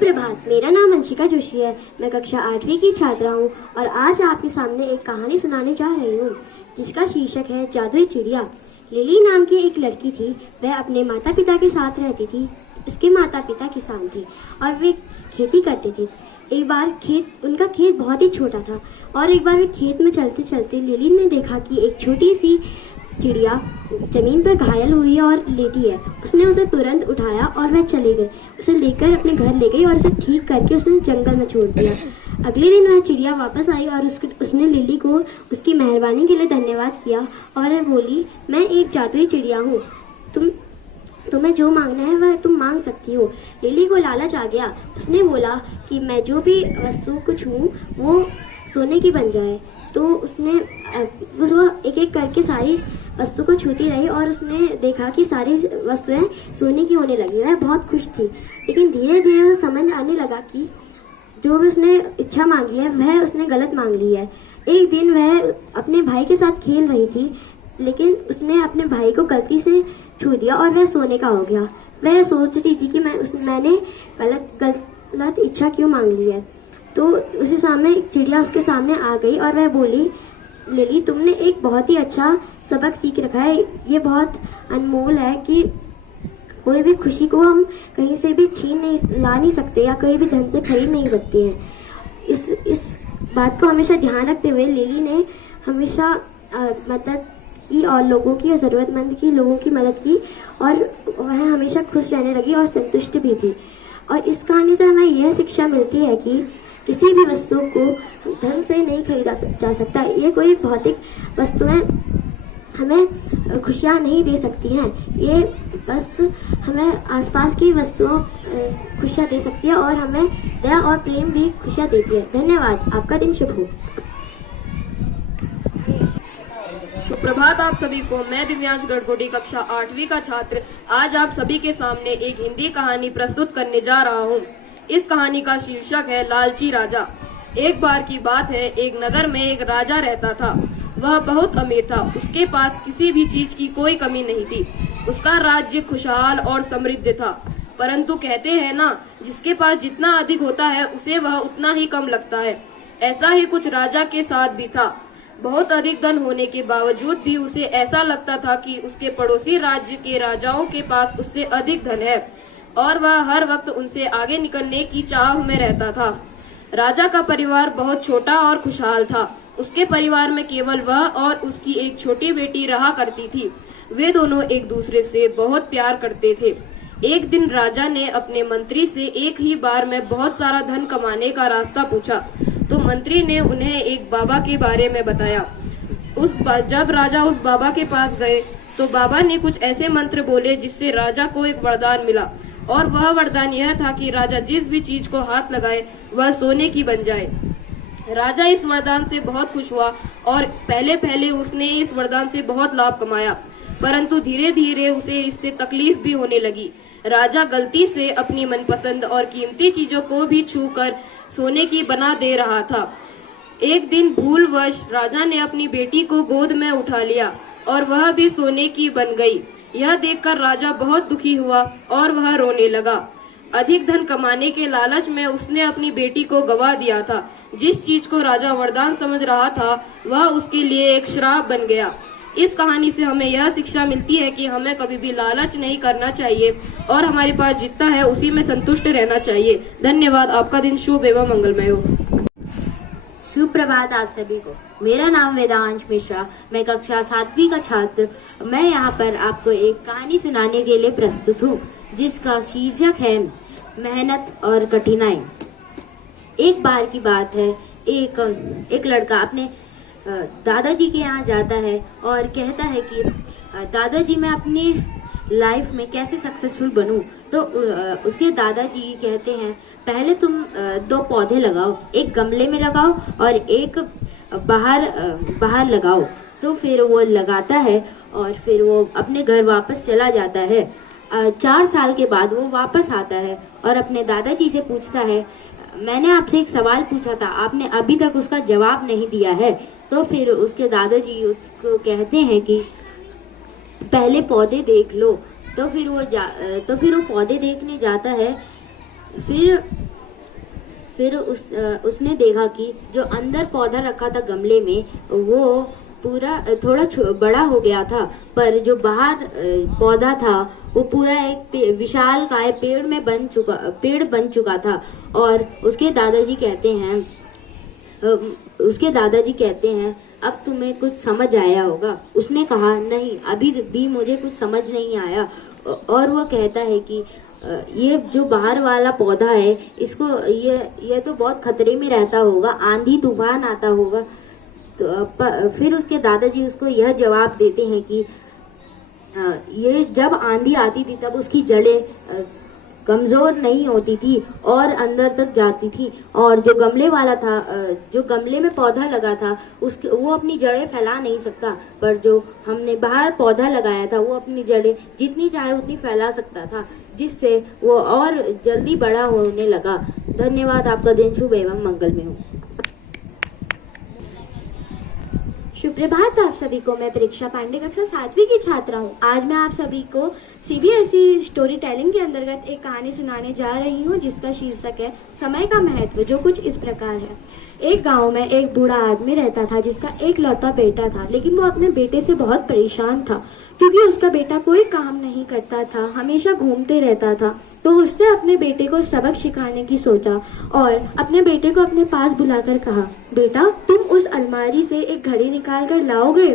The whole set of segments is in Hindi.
सुप्रभात, मेरा नाम अंशिका जोशी है। मैं कक्षा 8वीं की छात्रा हूँ और आज आपके सामने एक कहानी सुनाने जा रही हूँ जिसका शीर्षक है जादुई चिड़िया। लिली नाम की एक लड़की थी। वह अपने माता पिता के साथ रहती थी। उसके माता पिता किसान थे और वे खेती करते थे। एक बार उनका खेत बहुत ही छोटा था और एक बार वे खेत में चलते चलते लिली ने देखा कि एक छोटी सी चिड़िया जमीन पर घायल हुई है और लेटी है। उसने उसे तुरंत उठाया और वह चली गई। उसे लेकर अपने घर ले गई और उसे ठीक करके उसने जंगल में छोड़ दिया। अगले दिन वह चिड़िया वापस आई और उसने लिली को उसकी मेहरबानी के लिए धन्यवाद किया और वह बोली, मैं एक जादुई चिड़िया हूँ, तुम्हें जो मांगना है वह तुम मांग सकती हो। लिली को लालच आ गया। उसने बोला कि मैं जो भी वस्तु को छूऊं वो सोने की बन जाए। तो उसने एक एक करके सारी वस्तु को छूती रही और उसने देखा कि सारी वस्तुएं सोने की होने लगी। वह बहुत खुश थी, लेकिन धीरे धीरे उसे समझ आने लगा कि जो भी उसने इच्छा मांगी है वह उसने गलत मांग ली है। एक दिन वह अपने भाई के साथ खेल रही थी, लेकिन उसने अपने भाई को गलती से छू दिया और वह सोने का हो गया। वह सोच रही थी कि मैंने गलत इच्छा क्यों मांग ली है। तो उसी सामने चिड़िया उसके सामने आ गई और वह बोली, लिली, तुमने एक बहुत ही अच्छा सबक सीख रखा है। ये बहुत अनमोल है कि कोई भी खुशी को हम कहीं से भी ला नहीं सकते या कोई भी धन से खरीद नहीं सकते हैं। इस बात को हमेशा ध्यान रखते हुए लिली ने हमेशा मदद की और लोगों की, ज़रूरतमंद की लोगों की मदद की और वह हमेशा खुश रहने लगी और संतुष्ट भी थी। और इस कहानी से हमें यह शिक्षा मिलती है कि किसी भी वस्तु को धन से नहीं खरीदा जा सकता। ये कोई भौतिक वस्तुएं हमें खुशियाँ नहीं दे सकती हैं। ये बस हमें आसपास की वस्तुओं खुशियाँ दे सकती है और हमें दया और प्रेम भी खुशियाँ देती है। धन्यवाद। आपका दिन शुभ हो। सुप्रभात आप सभी को। मैं दिव्यांश गढ़कोटी कक्षा 8वीं का छात्र आज आप सभी के सामने एक हिंदी कहानी प्रस्तुत करने जा रहा हूँ। इस कहानी का शीर्षक है लालची राजा। एक बार की बात है, एक नगर में एक राजा रहता था। वह बहुत अमीर था। उसके पास किसी भी चीज की कोई कमी नहीं थी। उसका राज्य खुशहाल और समृद्ध था। परंतु कहते हैं ना, जिसके पास जितना अधिक होता है उसे वह उतना ही कम लगता है। ऐसा ही कुछ राजा के साथ भी था। बहुत अधिक धन होने के बावजूद भी उसे ऐसा लगता था कि उसके पड़ोसी राज्य के राजाओं के पास उससे अधिक धन है और वह हर वक्त उनसे आगे निकलने की चाह में रहता था। राजा का परिवार बहुत छोटा और खुशहाल था। उसके परिवार में केवल वह और उसकी एक छोटी बेटी रहा करती थी। वे दोनों एक दूसरे से बहुत प्यार करते थे। एक दिन राजा ने अपने मंत्री से एक ही बार में बहुत सारा धन कमाने का रास्ता पूछा। तो मंत्री ने उन्हें एक बाबा के बारे में बताया। जब राजा उस बाबा के पास गए तो बाबा ने कुछ ऐसे मंत्र बोले जिससे राजा को एक वरदान मिला और वह वरदान यह था कि राजा जिस भी चीज को हाथ लगाए वह सोने की बन जाए। राजा इस वरदान से बहुत खुश हुआ और पहले उसने इस वरदान से बहुत लाभ कमाया, परंतु धीरे धीरे उसे इससे तकलीफ भी होने लगी। राजा गलती से अपनी मनपसंद और कीमती चीजों को भी छूकर सोने की बना दे रहा था। एक दिन भूलवश राजा ने अपनी बेटी को गोद में उठा लिया और वह भी सोने की बन गई। यह देखकर राजा बहुत दुखी हुआ और वह रोने लगा। अधिक धन कमाने के लालच में उसने अपनी बेटी को गवा दिया था। जिस चीज को राजा वरदान समझ रहा था वह उसके लिए एक श्राप बन गया। इस कहानी से हमें यह शिक्षा मिलती है कि हमें कभी भी लालच नहीं करना चाहिए और हमारे पास जितना है उसी में संतुष्ट रहना चाहिए। धन्यवाद। आपका दिन शुभ एवं मंगलमय हो। सुप्रभात आप सभी को। मेरा नाम वेदांश मिश्रा। मैं कक्षा 7वीं का छात्र। मैं यहाँ पर आपको एक कहानी सुनाने के लिए प्रस्तुत हूँ जिसका शीर्षक है मेहनत और कठिनाई। एक बार की बात है, एक लड़का अपने दादाजी के यहाँ जाता है और कहता है कि दादाजी मैं अपनी लाइफ में कैसे सक्सेसफुल बनूं। तो उसके दादाजी कहते हैं पहले तुम 2 पौधे लगाओ, एक गमले में लगाओ और एक बाहर लगाओ। तो फिर वो लगाता है और फिर वो अपने घर वापस चला जाता है। 4 साल के बाद वो वापस आता है और अपने दादाजी से पूछता है, मैंने आपसे एक सवाल पूछा था, आपने अभी तक उसका जवाब नहीं दिया है। तो फिर उसके दादाजी उसको कहते हैं कि पहले पौधे देख लो। तो फिर वो पौधे देखने जाता है। फिर फिर उसने देखा कि जो अंदर पौधा रखा था गमले में वो पूरा थोड़ा बड़ा हो गया था, पर जो बाहर पौधा था वो पूरा एक विशाल काय पेड़ बन चुका था। और उसके दादाजी कहते हैं अब तुम्हें कुछ समझ आया होगा। उसने कहा नहीं, अभी भी मुझे कुछ समझ नहीं आया। और वह कहता है कि ये जो बाहर वाला पौधा है इसको ये तो बहुत खतरे में रहता होगा, आंधी तूफान आता होगा। तो फिर उसके दादाजी उसको यह जवाब देते हैं कि ये जब आंधी आती थी तब उसकी जड़ें कमजोर नहीं होती थी और अंदर तक जाती थी, और जो गमले में पौधा लगा था वो अपनी जड़ें फैला नहीं सकता, पर जो हमने बाहर पौधा लगाया था वो अपनी जड़ें जितनी चाहे उतनी फैला सकता था, जिससे वो और जल्दी बड़ा होने लगा। धन्यवाद। आपका दिन शुभ एवं मंगलमय हो। सुप्रभात आप सभी को। मैं परीक्षा पांडे कक्षा 7वीं की छात्रा हूँ। आज मैं आप सभी को CBSE स्टोरी टेलिंग के अंतर्गत एक कहानी सुनाने जा रही हूँ जिसका शीर्षक है समय का महत्व, जो कुछ इस प्रकार है। एक गांव में एक बूढ़ा आदमी रहता था जिसका एक लौता बेटा था, लेकिन वो अपने बेटे से बहुत परेशान था क्योंकि उसका बेटा कोई काम नहीं करता था, हमेशा घूमते रहता था। तो उसने अपने बेटे को सबक सिखाने की सोचा और अपने बेटे को अपने पास बुलाकर कहा, बेटा तुम उस अलमारी से एक घड़ी निकाल कर लाओगे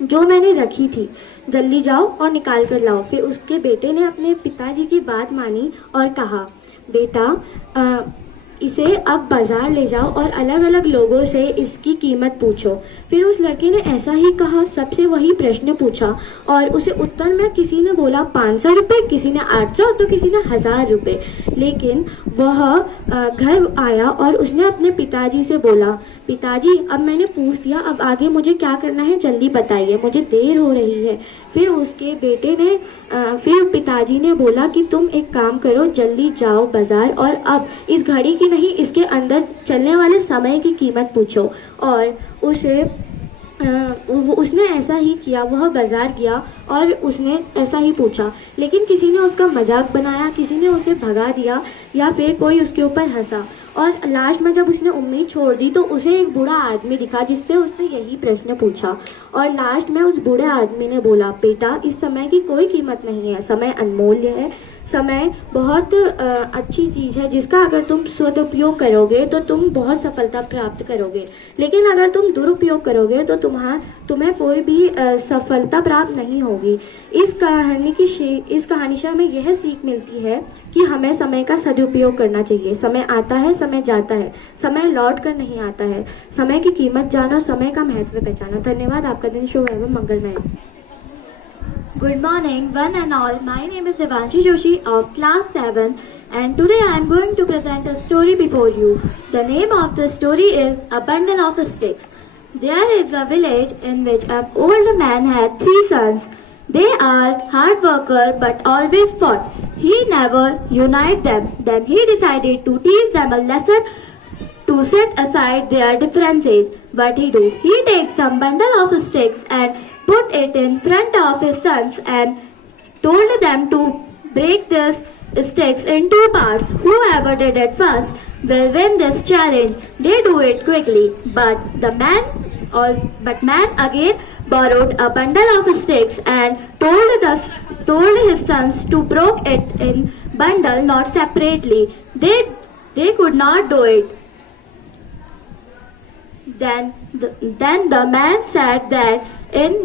जो मैंने रखी थी, जल्दी जाओ और निकाल कर लाओ। फिर उसके बेटे ने अपने पिताजी की बात मानी और कहा, बेटा इसे अब बाजार ले जाओ और अलग अलग लोगों से इसकी कीमत पूछो। फिर उस लड़के ने ऐसा ही कहा, सबसे वही प्रश्न पूछा और उसे उत्तर में किसी ने बोला 500 रुपये, किसी ने 800 तो किसी ने 1000 रुपये। लेकिन वह घर आया और उसने अपने पिताजी से बोला, पिताजी अब मैंने पूछ दिया, अब आगे मुझे क्या करना है जल्दी बताइए, मुझे देर हो रही है। फिर उसके बेटे ने फिर पिताजी ने बोला कि तुम एक काम करो, जल्दी जाओ बाजार और अब इस घड़ी की नहीं इसके अंदर चलने वाले समय की कीमत पूछो। और उसने ऐसा ही किया, वह बाजार गया और उसने ऐसा ही पूछा, लेकिन किसी ने उसका मजाक बनाया, किसी ने उसे भगा दिया या फिर कोई उसके ऊपर हंसा। और लास्ट में जब उसने उम्मीद छोड़ दी तो उसे एक बूढ़ा आदमी दिखा जिससे उसने यही प्रश्न पूछा। और लास्ट में उस बूढ़े आदमी ने बोला, बेटा इस समय की कोई कीमत नहीं है, समय अनमोल्य है, समय बहुत अच्छी चीज़ है जिसका अगर तुम सदुपयोग करोगे तो तुम बहुत सफलता प्राप्त करोगे, लेकिन अगर तुम दुरुपयोग करोगे तो तुम्हें कोई भी सफलता प्राप्त नहीं होगी। इस कहानी से हमें यह सीख मिलती है कि हमें समय का सदुपयोग करना चाहिए। समय आता है, समय जाता है, समय लौट कर नहीं आता है। समय की कीमत जानो, समय का महत्व पहचानो। धन्यवाद। आपका दिन शुभ एवं मंगलमय। Good morning, one and all. My name is Devanshi Joshi of Class 7 and today I am going to present a story before you. The name of the story is A Bundle of Sticks. There is a village in which an old man had 3 sons. They are hard workers but always fought. He never united them. Then he decided to teach them a lesson to set aside their differences. What he do? He takes some bundle of sticks and put it in front of his sons and told them to break this sticks in 2 parts. Whoever did it first will win this challenge. They do it quickly, but man again borrowed a bundle of sticks and told his sons to break it in bundle, not separately. They could not do it. Then the man said that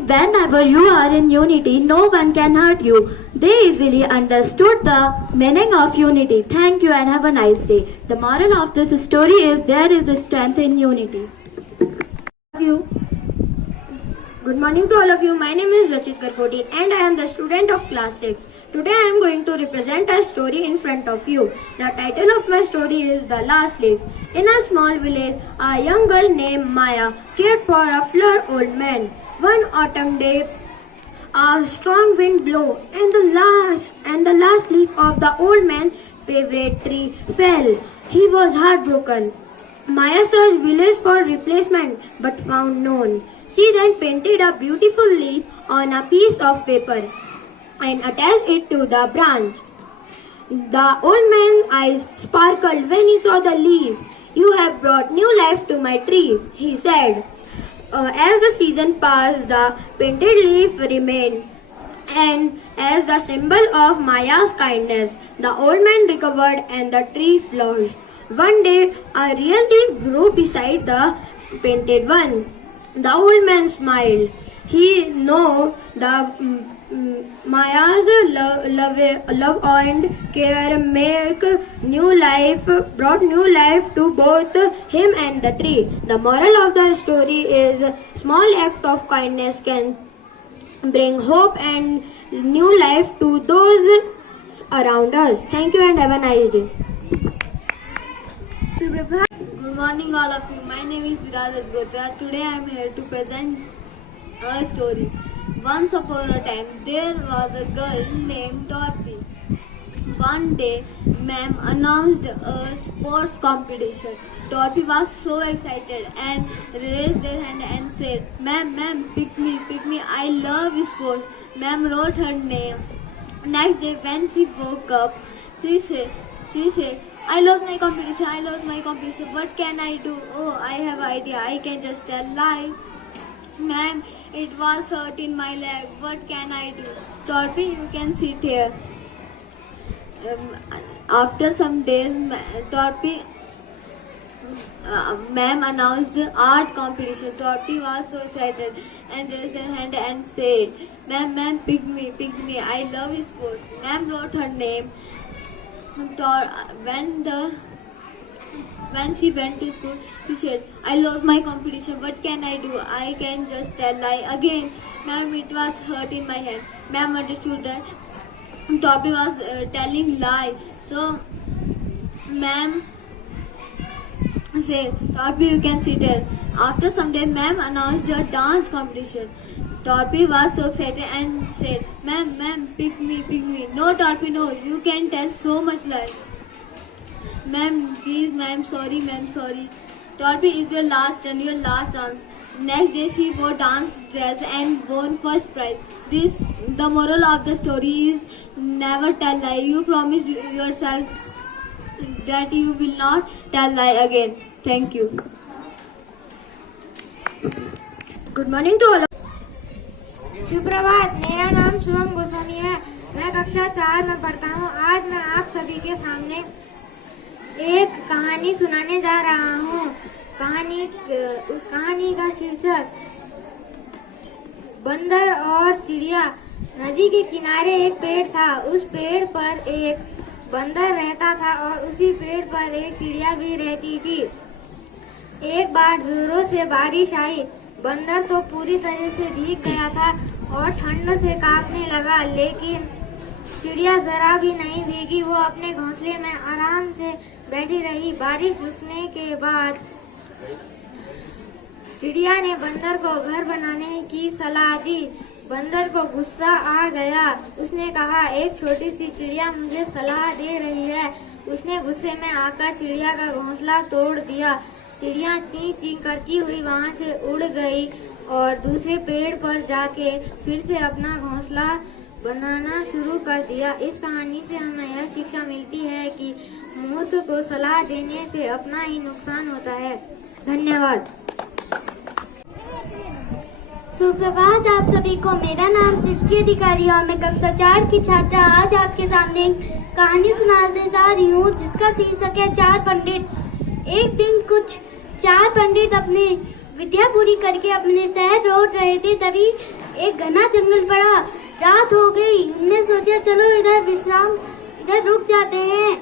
whenever you are in unity, no one can hurt you. They easily understood the meaning of unity. Thank you and have a nice day. The moral of this story is there is a strength in unity. Good morning to all of you. My name is Rachit Karkoti and I am the student of class 6. Today I am going to represent a story in front of you. The title of my story is The Last Leaf. In a small village, a young girl named Maya cared for a flawed old man. One autumn day, a strong wind blew and the last leaf of the old man's favorite tree fell. He was heartbroken. Maya searched village for replacement but found none. She then painted a beautiful leaf on a piece of paper and attached it to the branch. The old man's eyes sparkled when he saw the leaf. "You have brought new life to my tree," he said. As the season passed, the painted leaf remained, and as the symbol of Maya's kindness, the old man recovered and the tree flourished. One day, a real leaf grew beside the painted one. The old man smiled. He knew the Maya's love and care brought new life to both him and the tree. The moral of the story is small act of kindness can bring hope and new life to those around us. Thank you and have a nice day. Good morning, all of you. My name is Viral Rajgotra. Today I am here to present a story. Once upon a time, there was a girl named Dorothy. One day, ma'am announced a sports competition. Dorothy was so excited and raised her hand and said, "Ma'am, pick me, I love sports." Ma'am wrote her name. Next day, when she woke up, she said, "I lost my competition. What can I do? Oh, I have idea. I can just tell lie. Ma'am, it was hurt in my leg. What can I do?" "Dorothy, you can sit here." After some days, ma'am announced the art competition. Dorothy was so excited and raised her hand and said, "Ma'am, pick me. I love sports." Ma'am wrote her name. When she went to school, she said, "I lost my competition. What can I do? I can just tell lie again. Ma'am, it was hurt in my hand." Ma'am understood that Dorothy was telling lie. So, ma'am said, "Dorothy, you can sit here." After some day, ma'am announced a dance competition. Dorothy was so excited and said, "Ma'am, pick me. No, Dorothy, no. You can tell so much lie." "Ma'am, please, ma'am, sorry. Dorothy is your last chance." Next day, she wore dance dress and won first prize. The moral of the story is never tell lie. You promise yourself that you will not tell lie again. Thank you. Good morning to all of सुप्रभात। मेरा नाम शुभम गोस्वामी है। मैं कक्षा 4 में पढ़ता हूँ। आज मैं आप सभी के सामने एक कहानी सुनाने जा रहा हूँ। कहानी का शीर्षक बंदर और चिड़िया। नदी के किनारे एक पेड़ था। उस पेड़ पर एक बंदर रहता था और उसी पेड़ पर एक चिड़िया भी रहती थी। एक बार जोरों से बारिश आई। बंदर तो पूरी तरह से भीग गया था और ठंड से कांपने लगा, लेकिन चिड़िया जरा भी नहीं भीगी। वो अपने घोंसले में आराम से बैठी रही। बारिश रुकने के बाद चिड़िया ने बंदर को घर बनाने की सलाह दी। बंदर को गुस्सा आ गया। उसने कहा, "एक छोटी सी चिड़िया मुझे सलाह दे रही है।" उसने गुस्से में आकर चिड़िया का घोंसला तोड़ दिया। चिड़िया ची ची करती हुई वहाँ से उड़ गई और दूसरे पेड़ पर जाके फिर से अपना घोंसला बनाना शुरू कर दिया। इस कहानी से हमें यह शिक्षा मिलती है कि मूर्ख को सलाह देने से अपना ही नुकसान होता है। धन्यवाद। सुप्रभात आप सभी को। मेरा नाम सृष्टि अधिकारी और मैं कक्षा 4 की छात्रा आज आपके सामने कहानी सुनाने जा रही हूँ, जिसका शीर्षक है 4 पंडित। एक दिन कुछ 4 पंडित अपने विद्या पूरी करके अपने शहर लौट रहे थे। तभी एक घना जंगल पड़ा। रात हो गई। उनने सोचा चलो इधर रुक जाते हैं।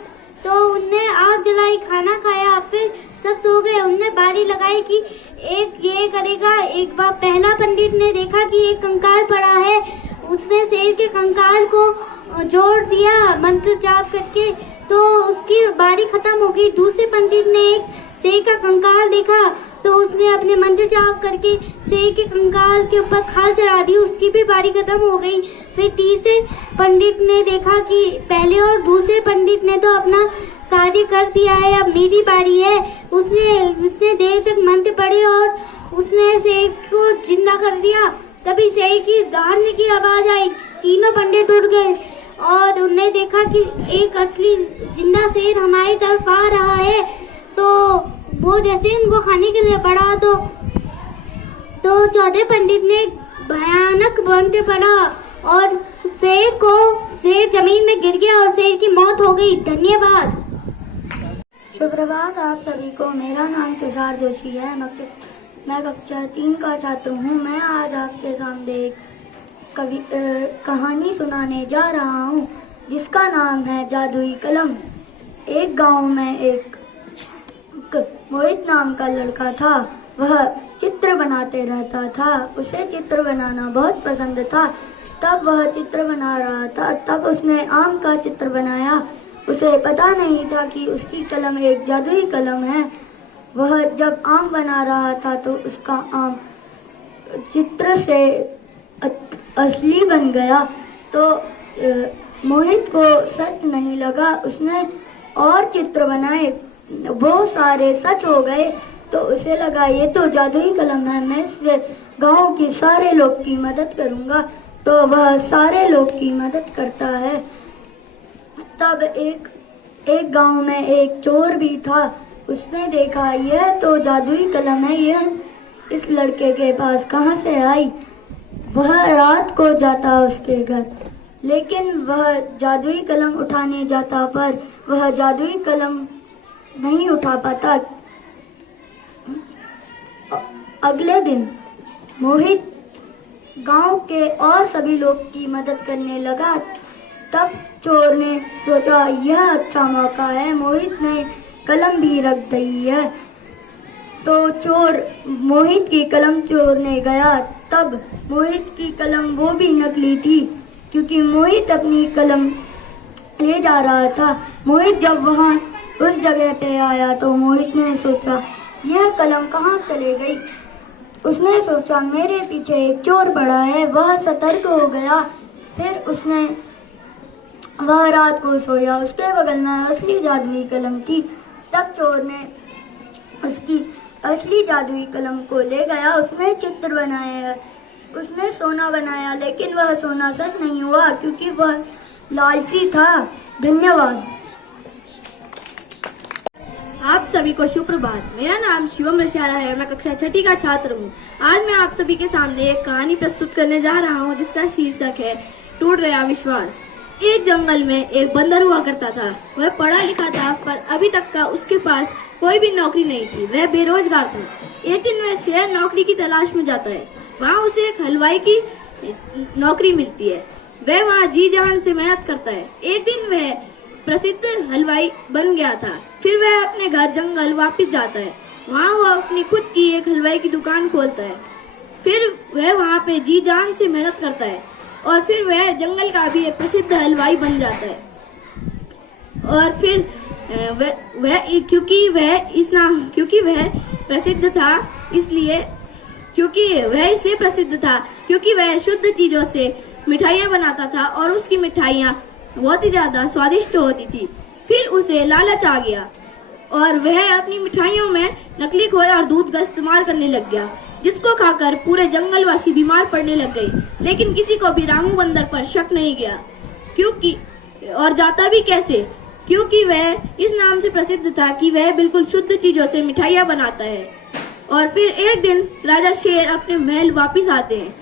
तो उनने आग जलाई, खाना खाया, फिर सब सो गए। उनने बारी लगाई कि एक ये करेगा। एक बार पहला पंडित ने देखा कि एक कंकाल पड़ा है। उसने शेर के कंकाल को जोड़ दिया मंत्र जाप करके, तो उसकी बारी खत्म हो गई। दूसरे पंडित ने एक शेर का कंकाल देखा, तो उसने अपने मंत्र जाप करके शेर के कंकाल के ऊपर खाल चढ़ा दी। उसकी भी बारी खत्म हो गई। फिर तीसरे पंडित ने देखा कि पहले और दूसरे पंडित ने तो अपना कार्य कर दिया है, अब मेरी बारी है। उसने देर तक मंत्र पढ़े और उसने शेर को जिंदा कर दिया। तभी शेर की दहाड़ने की आवाज आई। तीनों पंडित उठ गए और उन्होंने देखा कि एक असली जिंदा शेर हमारी तरफ आ रहा है। तो वो जैसे उनको खाने के लिए बढ़ा तो चौधे पंडित ने भयानक बन के पड़ा और शेर जमीन में गिर गया और शेर की मौत हो गई। धन्यवाद। सुप्रभात आप सभी को। मेरा नाम तुषार जोशी है। मैं कक्षा 3 का छात्र हूँ। मैं आज आपके सामने एक कहानी सुनाने जा रहा हूँ जिसका नाम है जादुई कलम। एक गांव में एक मोहित नाम का लड़का था। वह चित्र बनाते रहता था। उसे चित्र बनाना बहुत पसंद था। तब वह चित्र बना रहा था, तब उसने आम का चित्र बनाया। उसे पता नहीं था कि उसकी कलम एक जादुई कलम है। वह जब आम बना रहा था तो उसका आम चित्र से असली बन गया। तो मोहित को सच नहीं लगा। उसने और चित्र बनाए, वो सारे सच हो गए। तो उसे लगा ये तो जादुई कलम है, मैं इससे गांव के सारे लोग की मदद करूंगा। तो वह सारे लोग की मदद करता है। तब एक गांव में एक चोर भी था। उसने देखा यह तो जादुई कलम है, यह इस लड़के के पास कहां से आई। वह रात को जाता उसके घर, लेकिन वह जादुई कलम उठाने जाता पर वह जादुई कलम नहीं उठा पाता। अगले दिन मोहित गांव के और सभी लोग की मदद करने लगा। तब चोर ने सोचा यह अच्छा मौका है, मोहित ने कलम भी रख दी है। तो चोर मोहित की कलम चोरने गया। तब मोहित की कलम वो भी नकली थी, क्योंकि मोहित अपनी कलम ले जा रहा था। मोहित जब वहां उस जगह पे आया तो मोहित ने सोचा यह कलम कहाँ चले गई। उसने सोचा मेरे पीछे एक चोर पड़ा है। वह सतर्क हो गया। फिर वह रात को सोया। उसके बगल में असली जादुई कलम थी। तब चोर ने उसकी असली जादुई कलम को ले गया। उसने चित्र बनाया, उसने सोना बनाया, लेकिन वह सोना सच नहीं हुआ क्योंकि वह लालची था। धन्यवाद। आप सभी को सुप्रभात। मेरा नाम शिवम रशियारा है। मैं कक्षा 6 का छात्र हूँ। आज मैं आप सभी के सामने एक कहानी प्रस्तुत करने जा रहा हूँ जिसका शीर्षक है टूट गया विश्वास। एक जंगल में एक बंदर हुआ करता था। वह पढ़ा लिखा था, पर अभी तक का उसके पास कोई भी नौकरी नहीं थी। वह बेरोजगार था। एक दिन वह शहर नौकरी की तलाश में जाता है। वहाँ उसे एक हलवाई की नौकरी मिलती है। वह वहाँ जी जान से मेहनत करता है। एक दिन वह प्रसिद्ध हलवाई बन गया था। फिर वह अपने घर जंगल वापस जाता है। वहाँ वह अपनी खुद की एक हलवाई की दुकान खोलता है। फिर वह वहाँ पे जी जान से मेहनत करता है और फिर वह जंगल का भी एक प्रसिद्ध हलवाई बन जाता है। और फिर क्योंकि वह प्रसिद्ध था इसलिए प्रसिद्ध था क्योंकि वह शुद्ध चीजों से मिठाइयाँ बनाता था और उसकी मिठाइयाँ बहुत ही ज्यादा स्वादिष्ट होती थी। फिर उसे लालच आ गया और वह अपनी मिठाइयों में नकली खोए और दूध का इस्तेमाल करने लग गया, जिसको खाकर पूरे जंगलवासी बीमार पड़ने लग गए। लेकिन किसी को भी रामू बंदर पर शक नहीं गया, क्योंकि और जाता भी कैसे, क्योंकि वह इस नाम से प्रसिद्ध था कि वह बिल्कुल शुद्ध चीजों से मिठाइयाँ बनाता है। और फिर एक दिन राजा शेर अपने महल वापिस आते हैं।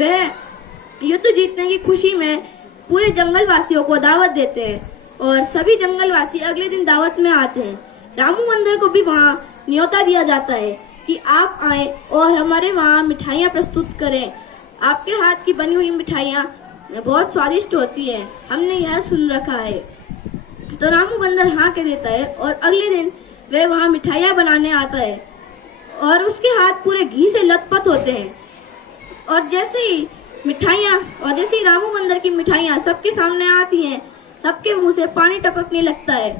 वह युद्ध जीतने की खुशी में पूरे जंगलवासियों को दावत देते हैं और सभी जंगलवासी अगले दिन दावत में आते हैं। रामू बंदर को भी वहाँ न्योता दिया जाता है कि आप आए और हमारे वहाँ मिठाइयाँ प्रस्तुत करें। आपके हाथ की बनी हुई मिठाइयाँ बहुत स्वादिष्ट होती हैं, हमने यह सुन रखा है। तो रामू बंदर हाँ कह देता है और अगले दिन वह वहाँ मिठाइयाँ बनाने आता है और उसके हाथ पूरे घी से लथपथ होते हैं। और जैसे ही रामू बंदर की मिठाइयाँ सबके सामने आती हैं, सबके मुंह से पानी टपकने लगता है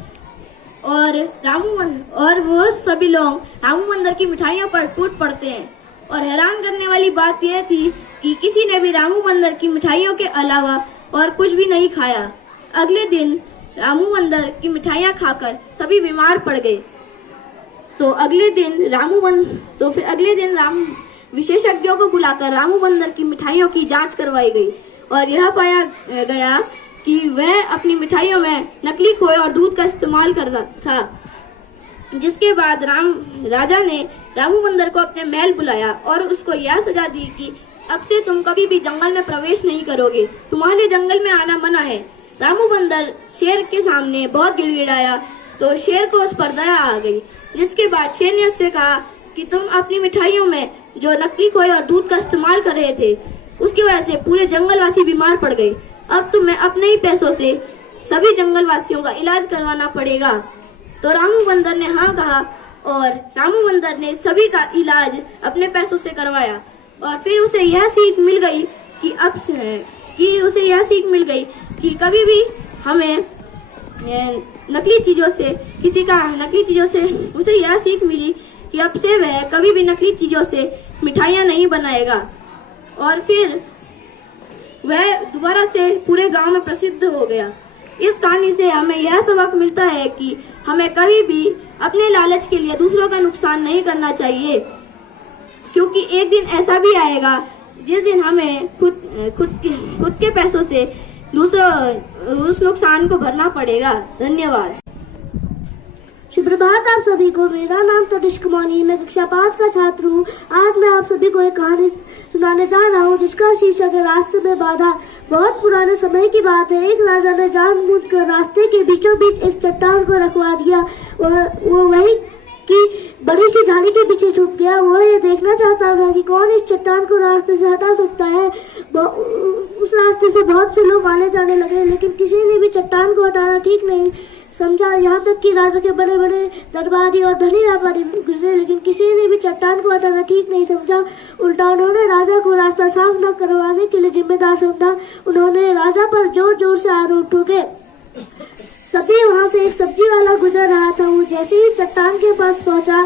और वो सभी लोग रामू बंदर की मिठाइयों पर टूट पड़ते हैं। और हैरान करने वाली बात यह थी कि किसी ने भी रामू बंदर की मिठाइयों के अलावा और कुछ भी नहीं खाया। अगले दिन रामू बंदर की मिठाइयाँ खाकर सभी बीमार पड़ गए। तो फिर अगले दिन विशेषज्ञों को बुलाकर रामू बंदर की मिठाइयों की जांच करवाई गई और यह पाया गया कि वह अपनी मिठाइयों में नकली खोए और दूध का इस्तेमाल कर रहा था। जिसके बाद राजा ने रामू बंदर को अपने महल बुलाया और उसको यह सजा दी कि अब से तुम कभी भी जंगल में प्रवेश नहीं करोगे, तुम्हारे जंगल में आना मना है। रामू बंदर शेर के सामने बहुत गिड़गिड़ाया तो शेर को उस पर दया आ गई। जिसके बाद शेर ने उससे कहा कि तुम अपनी मिठाइयों में जो नकली खोए और दूध का इस्तेमाल कर रहे थे, उसकी वजह से पूरे जंगलवासी बीमार पड़ गए। अब तुम्हें अपने ही पैसों से सभी जंगलवासियों का इलाज करवाना पड़ेगा। तो रामू बंदर ने हाँ कहा और रामू बंदर ने सभी का इलाज अपने पैसों से करवाया। और फिर उसे यह सीख मिल गई कि कभी भी हमें नकली चीजों से उसे यह सीख मिली कि अब से वह कभी भी नकली चीजों से मिठाइयाँ नहीं बनाएगा। और फिर वह दोबारा से पूरे गांव में प्रसिद्ध हो गया। इस कहानी से हमें यह सबक मिलता है कि हमें कभी भी अपने लालच के लिए दूसरों का नुकसान नहीं करना चाहिए, क्योंकि एक दिन ऐसा भी आएगा जिस दिन हमें खुद के पैसों से उस नुकसान को भरना पड़ेगा। धन्यवाद। सुप्रभात आप सभी को। मेरा नाम तनिष्क मोनी, मैं कक्षा 5 का छात्र हूँ। आज मैं आप सभी को एक कहानी सुनाने जा रहा हूँ जिसका शीर्षक है रास्ते में बाधा। बहुत पुराने समय की बात है। एक राजा ने जानबूझकर रास्ते के बीचों बीच एक चट्टान को रखवा दिया। वो वही की बड़ी सी झाड़ी के पीछे छुप गया। वो ये देखना चाहता था कि कौन इस चट्टान को रास्ते से हटा सकता है। उस रास्ते से बहुत से लोग आने जाने लगे, लेकिन किसी ने भी चट्टान को हटाना ठीक नहीं समझा। यहाँ तक कि राजा के बड़े बड़े दरबारी और धनी व्यापारी गुजरे, लेकिन किसी ने भी चट्टान को हटाना ठीक नहीं समझा। उल्टा उन्होंने राजा को रास्ता साफ न करवाने के लिए जिम्मेदार समझा। उन्होंने राजा पर जोर जोर से आरोप ठोके। तभी वहाँ से एक सब्जी वाला गुजर रहा था। वो जैसे ही चट्टान के पास पहुँचा,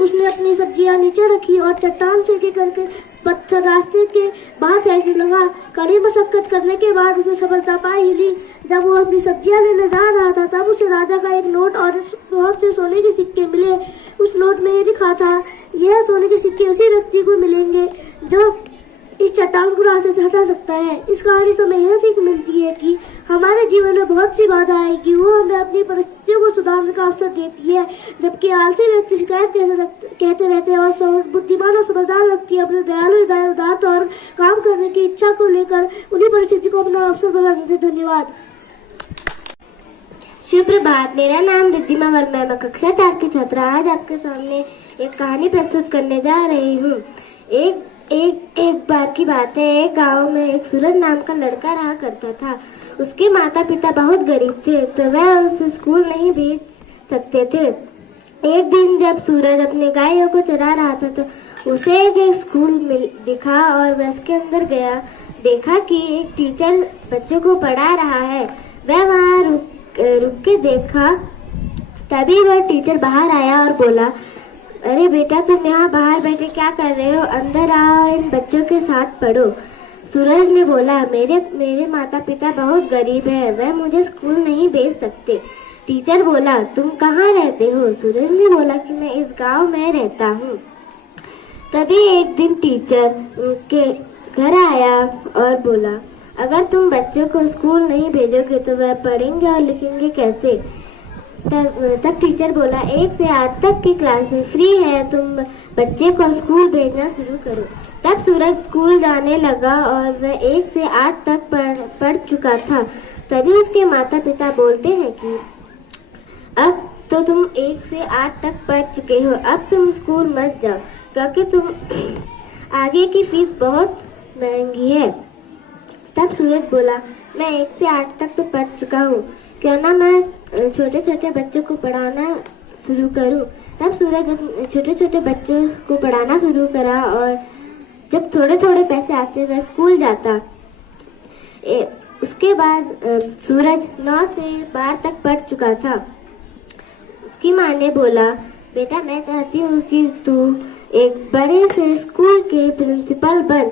उसने अपनी सब्जियां नीचे रखी और चट्टान से करके पत्थर रास्ते के बाहर फेंकने लगा। कड़ी मशक्कत करने के बाद उसने सफलता पा ही ली। जब वो अपनी सब्जियां लेने जा रहा था, तब उसे राजा का एक नोट और बहुत से सोने के सिक्के मिले। उस नोट में ये लिखा था, यह सोने के सिक्के उसी व्यक्ति को मिलेंगे जो इस चट्टान को रास्ते से हटा सकता है। इस कहानी से हमें यह सीख मिलती है कि हमारे जीवन में बहुत सी बाधा आएगी, वो हमें अपनी परिस्थितियों को सुधारने का अवसर देती है। जबकि आलसी व्यक्ति शिकायत कहते रहते हैं और बुद्धिमान और समझदार व्यक्ति अपने दयालु उदारता और काम करने की इच्छा को लेकर उन्हीं परिस्थिति को अपना अवसर बना देते। धन्यवाद। सुप्रभात, मेरा नाम रिद्धिमा वर्मा है। मैं कक्षा 4 की छात्रा आज आपके सामने एक कहानी प्रस्तुत करने जा रही हूँ। एक बार की बात है, एक गांव में एक सूरज नाम का लड़का रहा करता था। उसके माता पिता बहुत गरीब थे, तो वह उसे स्कूल नहीं भेज सकते थे। एक दिन जब सूरज अपने गायों को चरा रहा था, तो उसे एक स्कूल दिखा और वह उसके अंदर गया। देखा कि एक टीचर बच्चों को पढ़ा रहा है। वह वहाँ रुक के देखा। तभी वह टीचर बाहर आया और बोला, अरे बेटा, तुम यहाँ बाहर बैठे क्या कर रहे हो? अंदर आओ, इन बच्चों के साथ पढ़ो। सूरज ने बोला, मेरे माता पिता बहुत गरीब हैं, वह मुझे स्कूल नहीं भेज सकते। टीचर बोला, तुम कहाँ रहते हो? सूरज ने बोला कि मैं इस गांव में रहता हूँ। तभी एक दिन टीचर उनके घर आया और बोला, अगर तुम बच्चों को स्कूल नहीं भेजोगे तो वह पढ़ेंगे और लिखेंगे कैसे? तब टीचर बोला, 1 से 8 तक की क्लास में फ्री है, तुम बच्चे को स्कूल भेजना शुरू करो। तब सूरज स्कूल जाने लगा और वह 1 से 8 तक पढ़ चुका था। तभी उसके माता पिता बोलते हैं कि अब तो तुम 1 से 8 तक पढ़ चुके हो, अब तुम स्कूल मत जाओ, क्योंकि तुम आगे की फीस बहुत महंगी है। तब सूरज बोला, मैं 1 से 8 तक तो पढ़ चुका हूँ, क्यों ना मैं छोटे छोटे बच्चों को पढ़ाना शुरू करूं। तब सूरज छोटे छोटे बच्चों को पढ़ाना शुरू करा और जब थोड़े थोड़े पैसे आते वह स्कूल जाता। उसके बाद सूरज 9 से 12 तक पढ़ चुका था। उसकी माँ ने बोला, बेटा, मैं चाहती हूँ कि तू एक बड़े से स्कूल के प्रिंसिपल बन।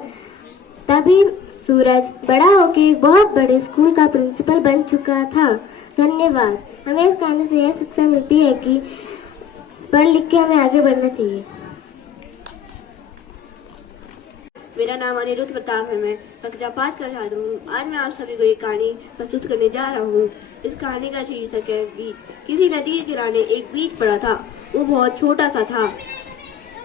तभी सूरज बड़ा होकर एक बहुत बड़े स्कूल का प्रिंसिपल बन चुका था। धन्यवाद। हमें इस कहानी से यह शिक्षा मिलती है कि पढ़ लिख के हमें आगे बढ़ना चाहिए। मेरा नाम अनिरुद्ध प्रताप है। मैं कक्षा 5 का छात्र हूँ। आज मैं आप सभी को एक कहानी प्रस्तुत करने जा रहा हूँ। इस कहानी का शीर्षक है बीज। किसी नदी के किनारे एक बीज पड़ा था। वो बहुत छोटा सा था।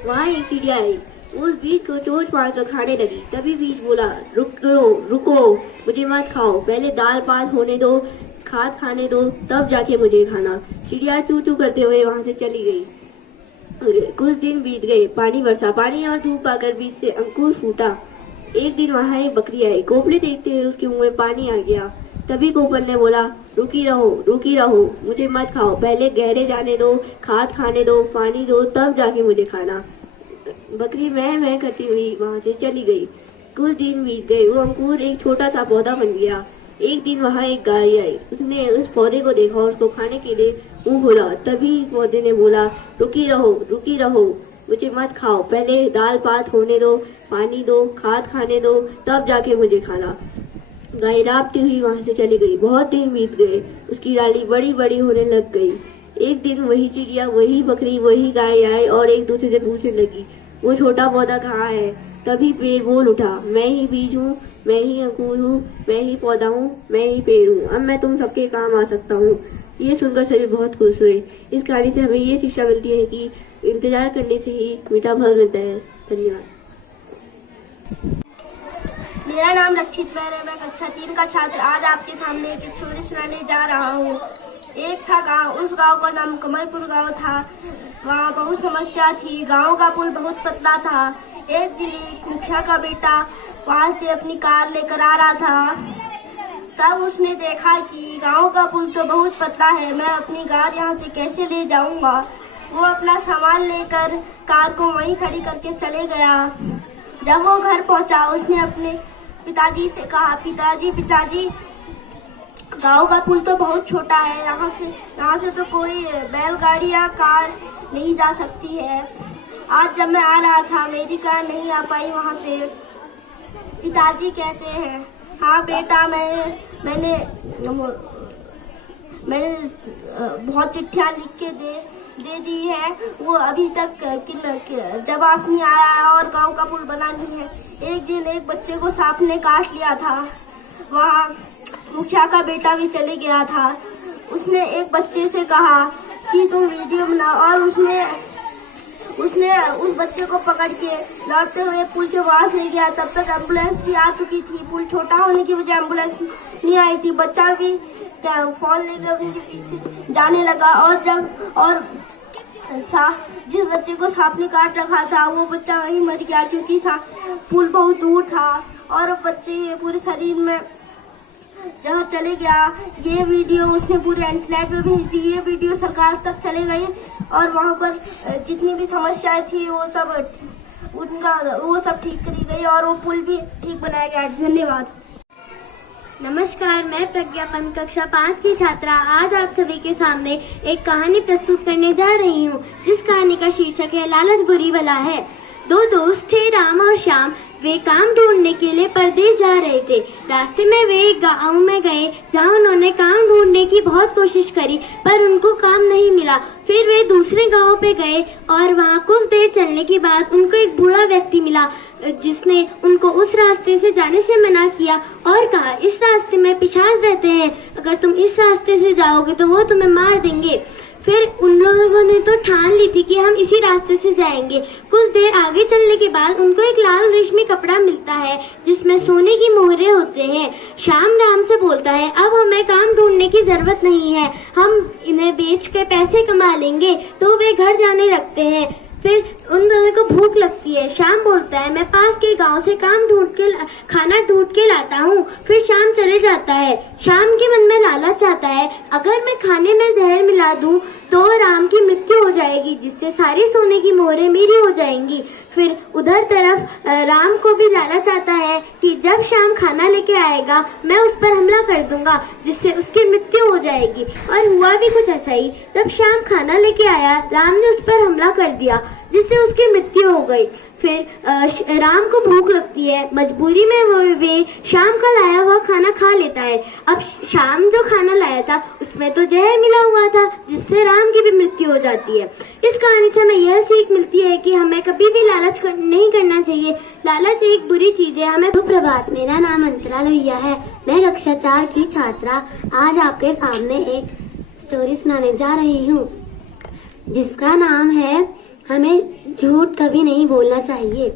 वहाँ एक चिड़िया आई। उस बीज को चोंच मारकर खाने लगी। तभी बीज बोला, रुको, मुझे मत खाओ, पहले दाल पात होने दो, खाद खाने दो, तब जाके मुझे खाना। चिड़िया चू चू करते हुए वहाँ से चली गई। कुछ दिन बीत गए। पानी बरसा। पानी और धूप आकर बीज से अंकुर फूटा। एक दिन वहाँ एक बकरी आई। कोपले देखते हुए उसके मुंह में पानी आ गया। तभी कोपल ने बोला, रुकी रहो, मुझे मत खाओ, पहले गहरे जाने दो, खाद खाने दो, पानी दो, तब जाके मुझे खाना। बकरी मैं करती हुई वहाँ से चली गई। कुछ दिन बीत गए। वो अंकुर एक छोटा सा पौधा बन गया। एक दिन वहाँ एक गाय आई। उसने उस पौधे को देखा और उसको खाने के लिए मुंह खोला। तभी पौधे ने बोला, रुकी रहो, मुझे मत खाओ, पहले दाल पात होने दो, पानी दो, खाद खाने दो, तब जाके मुझे खाना। गाय राबती हुई वहाँ से चली गई। बहुत दिन बीत गए। उसकी डाली बड़ी बड़ी होने लग गई। एक दिन वही चिड़िया, वही बकरी, वही गाय आए और एक दूसरे से पूछने लगी, वो छोटा पौधा कहाँ है? तभी पेड़ बोल उठा, मैं ही बीज हूँ, मैं ही अंकुर हूँ, मैं ही पौधा हूँ, मैं ही पेड़ हूँ, अब मैं तुम सबके काम आ सकता हूँ। ये सुनकर सभी बहुत खुश हुए। इस कहानी से हमें ये शिक्षा मिलती है कि इंतजार करने से ही मीठा फल मिलता है। धन्यवाद। मेरा नाम रक्षित मैर है। मैं कक्षा 3 का छात्र आज आपके सामने एक स्टोरी सुनाने जा रहा हूँ। एक था गांव। उस गांव का नाम कमलपुर गांव था। वहाँ बहुत समस्या थी। गांव का पुल बहुत पतला था। एक दिन एक मुखिया का बेटा वहाँ से अपनी कार लेकर आ रहा था। तब उसने देखा कि गांव का पुल तो बहुत पतला है, मैं अपनी कार यहाँ से कैसे ले जाऊँगा। वो अपना सामान लेकर कार को वहीं खड़ी करके चले गया। जब वो घर पहुँचा उसने अपने पिताजी से कहा, पिताजी, गांव का पुल तो बहुत छोटा है, यहाँ से तो कोई बैलगाड़ी या कार नहीं जा सकती है। आज जब मैं आ रहा था मेरी कार नहीं आ पाई वहाँ से। पिताजी कहते हैं, हाँ बेटा, मैंने बहुत चिट्ठियाँ लिख के दे दी है, वो अभी तक जवाब नहीं आया है और गांव का पुल बना नहीं है। एक दिन एक बच्चे को सांप ने काट लिया था। वहाँ मुखिया का बेटा भी चले गया था। उसने एक बच्चे से कहा कि तुम वीडियो बनाओ और उसने उस बच्चे को पकड़ के लौटते हुए पुल के पास ले गया। तब तक एम्बुलेंस भी आ चुकी थी। पुल छोटा होने की वजह एम्बुलेंस नहीं आई थी। बच्चा भी फोन लेकर उनके पीछे जाने लगा और जिस बच्चे को सांप ने काट रखा था वो बच्चा वहीं मर गया क्योंकि पुल बहुत दूर था और बच्चे पूरे शरीर में जहाँ चले गया। ये वीडियो उसने पूरे इंटरनेट पे भेज दी। ये वीडियो सरकार तक चले गई और वहाँ पर जितनी भी समस्याएं थी वो सब ठीक करी गई और वो पुल भी ठीक बनाया गया। धन्यवाद। नमस्कार, मैं प्रज्ञा पंत कक्षा 5 की छात्रा आज आप सभी के सामने एक कहानी प्रस्तुत करने जा रही हूँ, जिस कहानी का शीर्षक है लालच बुरी बला है। दो दोस्त थे, राम और श्याम। वे काम ढूंढने के लिए परदेश जा रहे थे। रास्ते में वे एक गांव में गए जहां उन्होंने काम ढूंढने की बहुत कोशिश करी पर उनको काम नहीं मिला। फिर वे दूसरे गांव पे गए और वहां कुछ देर चलने के बाद उनको एक बूढ़ा व्यक्ति मिला जिसने उनको उस रास्ते से जाने से मना किया और कहा, इस रास्ते में पिशाच रहते हैं, अगर तुम इस रास्ते से जाओगे तो वो तुम्हें मार देंगे। फिर उन लोगों ने तो ठान ली थी कि हम इसी रास्ते से जाएंगे। कुछ देर आगे चलने के बाद उनको एक लाल रेशमी कपड़ा मिलता है जिसमें सोने की मोहरे होते हैं। श्याम राम से बोलता है, अब हमें काम ढूंढने की जरूरत नहीं है, हम इन्हें बेच के पैसे कमा लेंगे। तो वे घर जाने लगते हैं। फिर उन दोनों को भूख लगती है। श्याम बोलता है, मैं पास के गांव से खाना ढूंढ के लाता हूँ। फिर श्याम चले जाता है। श्याम के मन में लालच आता है, अगर मैं खाने में जहर मिला दूं तो राम की मृत्यु हो जाएगी जिससे सारी सोने की मोहरें मेरी हो जाएंगी। फिर उधर तरफ राम को भी लालच आता है कि जब श्याम खाना लेके आएगा मैं उस पर हमला कर दूंगा जिससे उसकी मृत्यु हो जाएगी। और हुआ भी कुछ ऐसा ही। जब श्याम खाना लेके आया राम ने उस पर हमला कर दिया जिससे उसकी मृत्यु हो गई। फिर राम को भूख लगती है, मजबूरी में वे शाम का लाया हुआ खाना खा लेता है। अब शाम जो खाना लाया था उसमें तो जहर मिला हुआ था, जिससे राम की भी मृत्यु हो जाती है। इस कहानी से हमें यह सीख मिलती है कि हमें कभी भी लालच नहीं करना चाहिए। लालच एक बुरी चीज है। हमें सुप्रभात, मेरा नाम अंतरा लोहिया है। मैं कक्षा 4 की छात्रा आज आपके सामने एक स्टोरी सुनाने जा रही हूँ, जिसका नाम है हमें झूठ कभी नहीं बोलना चाहिए।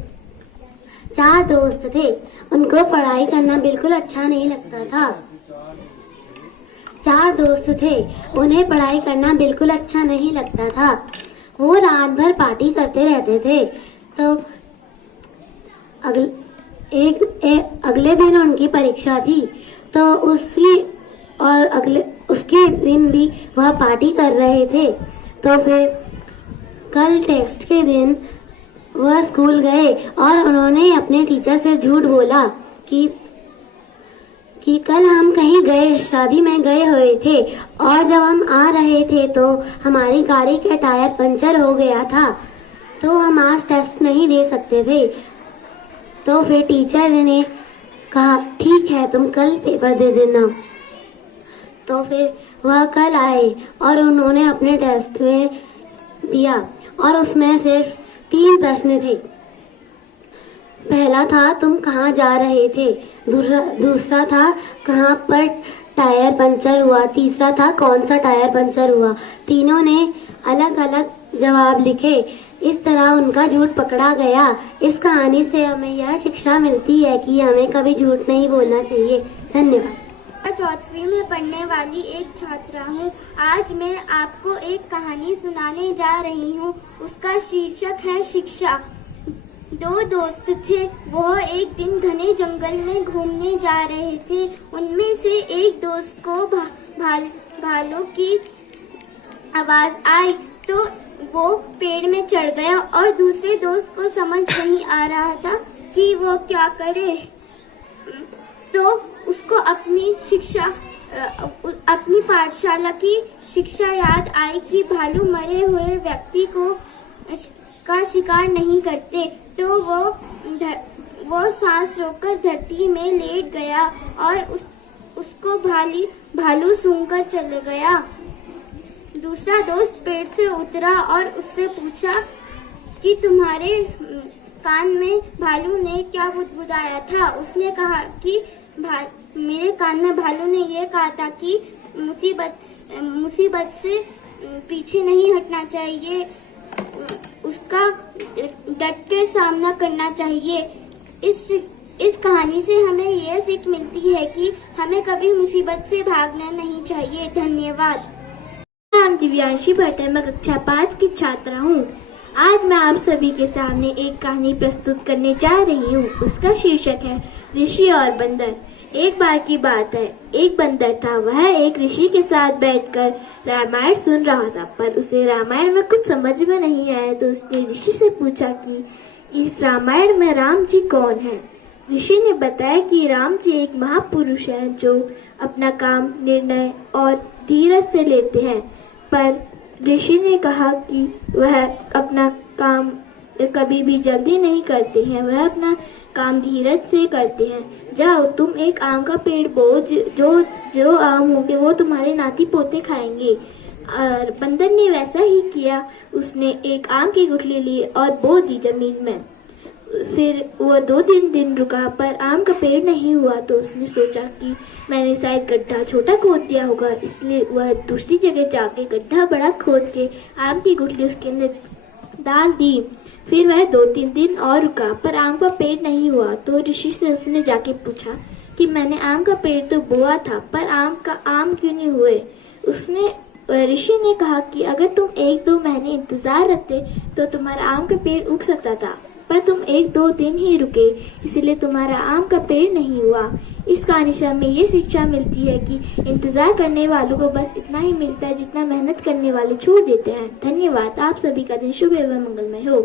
4 दोस्त थे, उनको पढ़ाई करना बिल्कुल अच्छा नहीं लगता था। 4 दोस्त थे, उन्हें पढ़ाई करना बिल्कुल अच्छा नहीं लगता था। वो रात भर पार्टी करते रहते थे। तो अगले दिन उनकी परीक्षा थी, तो उसके दिन भी वह पार्टी कर रहे थे। तो फिर कल टेस्ट के दिन वह स्कूल गए और उन्होंने अपने टीचर से झूठ बोला कि कल हम कहीं गए, शादी में गए हुए थे और जब हम आ रहे थे तो हमारी गाड़ी का टायर पंचर हो गया था, तो हम आज टेस्ट नहीं दे सकते थे। तो फिर टीचर ने कहा ठीक है, तुम कल पेपर दे देना। तो फिर वह कल आए और उन्होंने अपने टेस्ट में दिया और उसमें सिर्फ 3 प्रश्न थे। पहला था तुम कहाँ जा रहे थे, दूसरा था कहाँ पर टायर पंचर हुआ, तीसरा था कौन सा टायर पंचर हुआ। तीनों ने अलग अलग जवाब लिखे। इस तरह उनका झूठ पकड़ा गया। इस कहानी से हमें यह शिक्षा मिलती है कि हमें कभी झूठ नहीं बोलना चाहिए। धन्यवाद। मैं 4वीं में पढ़ने वाली एक छात्रा हूँ। आज मैं आपको एक कहानी सुनाने जा रही हूँ। उसका शीर्षक है शिक्षा। 2 दोस्त थे। वह एक दिन घने जंगल में घूमने जा रहे थे। उनमें से एक दोस्त को भालू की आवाज आई तो वो पेड़ में चढ़ गया और दूसरे दोस्त को समझ नहीं आ रहा था कि वो क्या करे। तो उसको अपनी पाठशाला की शिक्षा याद आई कि भालू मरे हुए व्यक्ति का शिकार नहीं करते। तो वो सांस रोककर धरती में लेट गया और उसको भालू सूंघकर चले गया। दूसरा दोस्त पेड़ से उतरा और उससे पूछा कि तुम्हारे कान में भालू ने क्या बुदबुदाया था। उसने कहा कि मेरे कान में भालू ने यह कहा था कि मुसीबत से पीछे नहीं हटना चाहिए, उसका डट के सामना करना चाहिए। इस कहानी से हमें यह सीख मिलती है कि हमें कभी मुसीबत से भागना नहीं चाहिए। धन्यवाद। नाम दिव्यांशी भट्ट है। मैं कक्षा 5 की छात्रा हूँ। आज मैं आप सभी के सामने एक कहानी प्रस्तुत करने जा रही हूँ। उसका शीर्षक है ऋषि और बंदर। एक बार की बात है, एक बंदर था। वह एक ऋषि के साथ बैठकर रामायण सुन रहा था, पर उसे रामायण में कुछ समझ में नहीं आया। तो उसने ऋषि से पूछा कि इस रामायण में राम जी कौन है। ऋषि ने बताया कि राम जी एक महापुरुष हैं जो अपना काम निर्णय और धीरज से लेते हैं। पर ऋषि ने कहा कि वह अपना काम कभी भी जल्दी नहीं करते हैं, वह अपना काम धीरज से करते हैं। जाओ, तुम एक आम का पेड़ बो, जो आम होंगे वो तुम्हारे नाती पोते खाएंगे। और बंदर ने वैसा ही किया। उसने एक आम की गुठली ली और बो दी जमीन में। फिर वो 2-3 दिन रुका, पर आम का पेड़ नहीं हुआ। तो उसने सोचा कि मैंने शायद गड्ढा छोटा खोद दिया होगा, इसलिए वह दूसरी जगह जाके गड्ढा बड़ा खोद के आम की गुठली उसके अंदर डाल दी। फिर वह 2-3 दिन और रुका, पर आम का पेड़ नहीं हुआ। तो ऋषि से उसने जाके पूछा कि मैंने आम का पेड़ तो बोआ था, पर आम क्यों नहीं हुए। ऋषि ने कहा कि अगर तुम 1-2 महीने इंतजार रखते तो तुम्हारा आम का पेड़ उग सकता था, पर तुम 1-2 दिन ही रुके, इसलिए तुम्हारा आम का पेड़ नहीं हुआ। इस कहानी से हमें ये शिक्षा मिलती है कि इंतजार करने वालों को बस इतना ही मिलता है जितना मेहनत करने वाले छोड़ देते हैं। धन्यवाद। आप सभी का दिन शुभ एवं मंगलमय हो।